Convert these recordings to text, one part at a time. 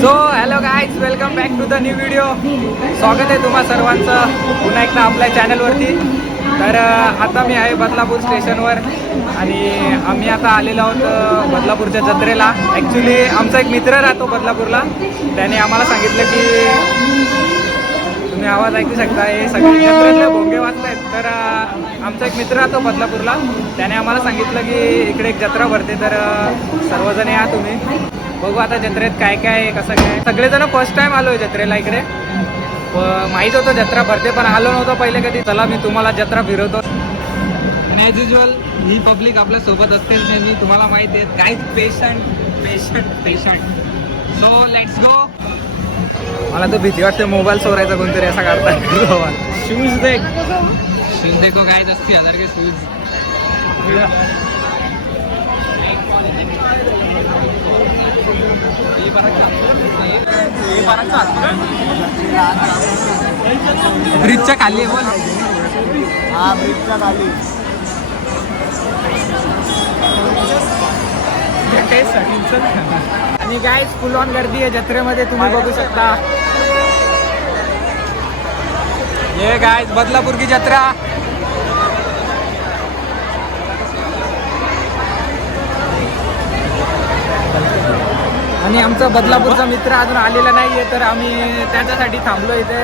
So hello guys, welcome back to the new video. स्वागत आहे तुम्हा सर्वांचं पुन्हा एकदा आपल्या चॅनलवरती. तर आता मी आहे बदलापूर स्टेशनवर आणि आम्ही आता आलेलो आहोत बदलापूरच्या जत्रेला. ॲक्च्युली आमचा एक मित्र राहतो बदलापूरला, त्याने आम्हाला सांगितलं की तुम्ही आवाज ऐकू शकता, हे सगळे जत्रेतले भोंगे वाजत आहेत. तर आमचा एक मित्र राहतो बदलापूरला, त्याने आम्हाला सांगितलं की इकडे एक जत्रा भरते, तर सर्वजण या तुम्ही. बघू आता जत्रेत काय काय आहे, कसं काय. सगळेजण फर्स्ट टाइम आलो आहे जत्रेला इकडे. माहीत होतं जत्रा भरते पण आलो नव्हतं पहिले कधी. चला मी तुम्हाला जत्रा फिरवतो. ॲज युजल ही पब्लिक आपल्या सोबत असतेच नेहमी, तुम्हाला माहिती आहे. काहीच पेशंट. So let's go. मला तो भीती वाटते मोबाईल चोरायचा कोणतरी असा काढता. शूज देखो काय 10,000 के शूज. ब्रिजच्या खाली बोल. हा, ब्रिजच्या खाली. आणि गाईज फुल ऑन गर्दी आहे जत्रेमध्ये, तुम्ही बघू शकता. ये गाईज बदलापूर की जत्रा. आणि आमचा बदलापूरचा मित्र अजून आलेला नाहीये, तर आम्ही त्याच्यासाठी थांबलो इथे.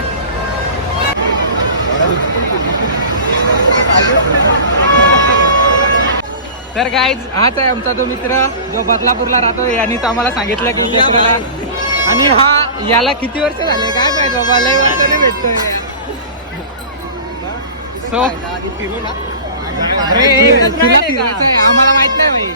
तर गाईज हाच आहे आमचा तो मित्र जो बदलापूरला राहतो. यांनीच आम्हाला सांगितलं की जत्रेला. आणि हा याला किती वर्ष झाले काय माहिती बाबा, लय वर्ष नाही भेटतोय. सो अरे तुला फिरायचंय, आम्हाला माहित नाही भाई.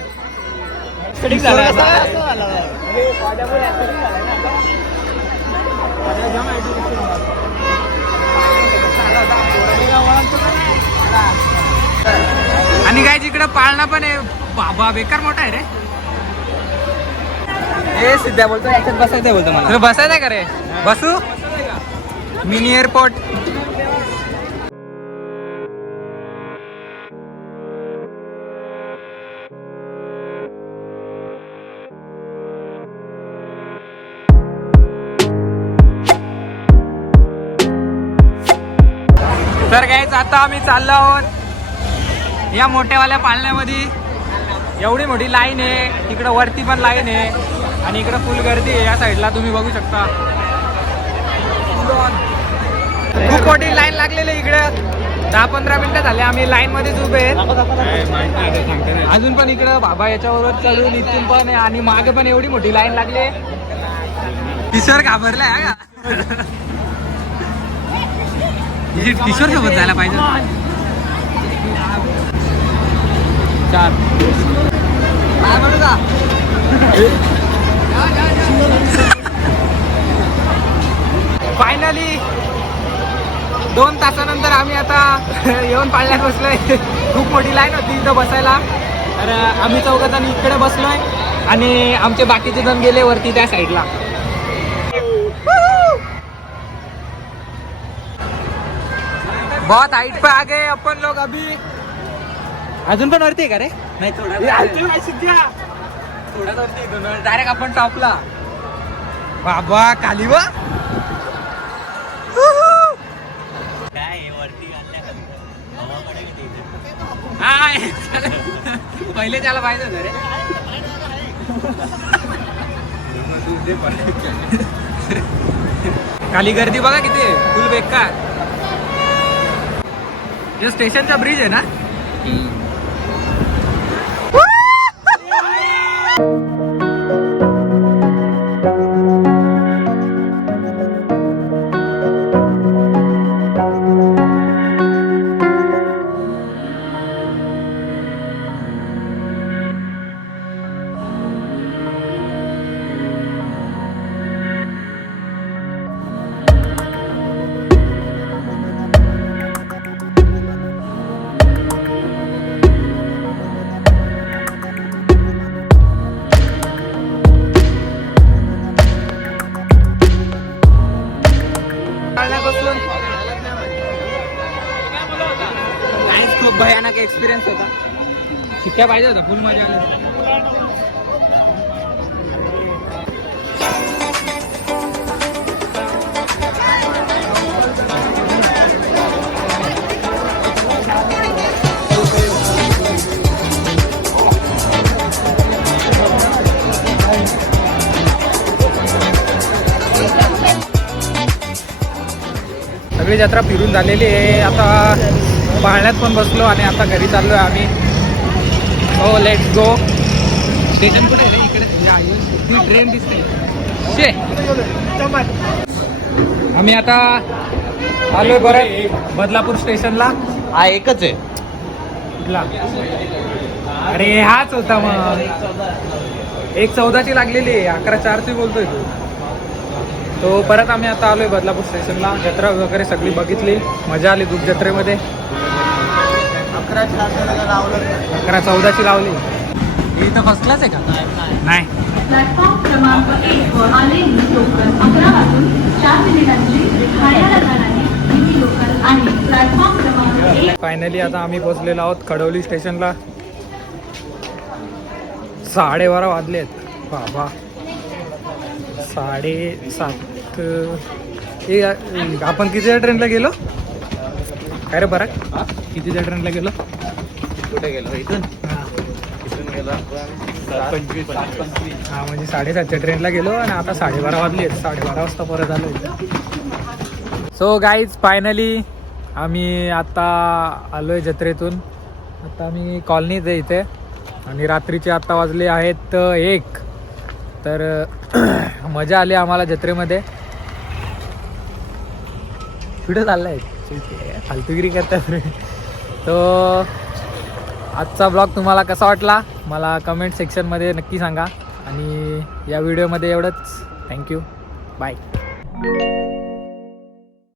आणि काय इकडं पाळणा पण आहे बाबा, बेकार मोठा आहे रे. हे सिद्ध्या बोलतो, याच्यात बसायचंय बोलतो मला. तुला बसायचंय का रे? बसू. Mini airport. तर गाईज आता आम्ही चाललो आहोत या मोठ्यावाल्या पाळण्यामध्ये. एवढी मोठी लाईन आहे, इकडं वरती पण लाईन आहे आणि इकडं फुल गर्दी आहे. या साईडला तुम्ही बघू शकता, खूप मोठी लाईन लागलेली आहे इकडे. 10-15 मिनिटं झाले आम्ही लाईन मध्येच उभे आहेत. अजून पण इकडं बाबा याच्याबरोबर चढून इथून पण आहे आणि मागे पण एवढी मोठी लाईन लागली. किशोर घाबरलाय का? किशोर सोबत जायला पाहिजे. 4 काय म्हणू का? फायनली 2 तासानंतर आम्ही आता येऊन पाळण्यात बसलोय. खूप मोठी लाईन होती इथं बसायला, तर आम्ही 4 जण इकडे बसलोय आणि आमचे बाकीचे जण गेले वरती त्या साईडला. बहुत हाइट पे आ गए अपन लोग अभी. अजून पण वरती आहे का रे? नाही, थोडा वरती डायरेक्ट आपण टॉपला. बाबा खाली वा. काय वरती पहिले त्याला पाहिजे होतं रे. खाली गर्दी बघा किती, फुल बेकार. जो स्टेशनचा ब्रिज आहे ना. खूप भयानक एक्सपिरियन्स होता. शिक्क्या पाहिजे होता, फुल मजा आली. सगळी जत्रा फिरून झालेली आहे. आता पाळण्यात पण बसलो आणि आता घरी चाललो आहे आम्ही. हो लेट्स गो. स्टेशन कुठे आहे रे? इकडे ट्रेन दिसते. आम्ही आता आलोय परत बदलापूर स्टेशनला. हा एकच आहे. कुठला? अरे हाच होता मग. 1:14ची लागलेली आहे, 11:04ची बोलतोय तू. तो परत आम्ही आता आलोय बदलापूर स्टेशनला. जत्रा वगैरे सगळी बघितली, मजा आली दूध जत्रेमध्ये. 11:14ची लावली. इथं बसलाच आहे का? नाही. प्लॅटफॉर्म क्रमांक 1 वर आलेली लोकल 11 वाजून 4 मिनिटांची ठाण्याला जाणारी ही लोकल आणि प्लॅटफॉर्म क्रमांक 1. फायनली आता आम्ही पोहोचलेलो आहोत खडवली स्टेशनला. 12:30 वाजलेत बाबा. 7:30. आपण कितीच्या ट्रेनला गेलो काय रे? बरं कितीच्या ट्रेनला गेलो? कुठे गेलो? इथून गेलो हा म्हणजे 7:30च्या ट्रेनला गेलो आणि आता 12:30 वाजले. 12:30 वाजता परत आलो. सो गाईज फायनली आम्ही आता आलो आहे जत्रेतून. आता आम्ही कॉलनीत आहे इथे आणि रात्रीचे आत्ता वाजले आहेत 1. तर मजा आली आम्हाला जत्रेमध्ये. कुठं चाललं आहे? फालतूगिरी करतात रे. तो आजचा ब्लॉग तुम्हाला कसा वाटला मला कमेंट सेक्शनमध्ये नक्की सांगा. आणि या व्हिडिओमध्ये एवढंच. थँक्यू. बाय.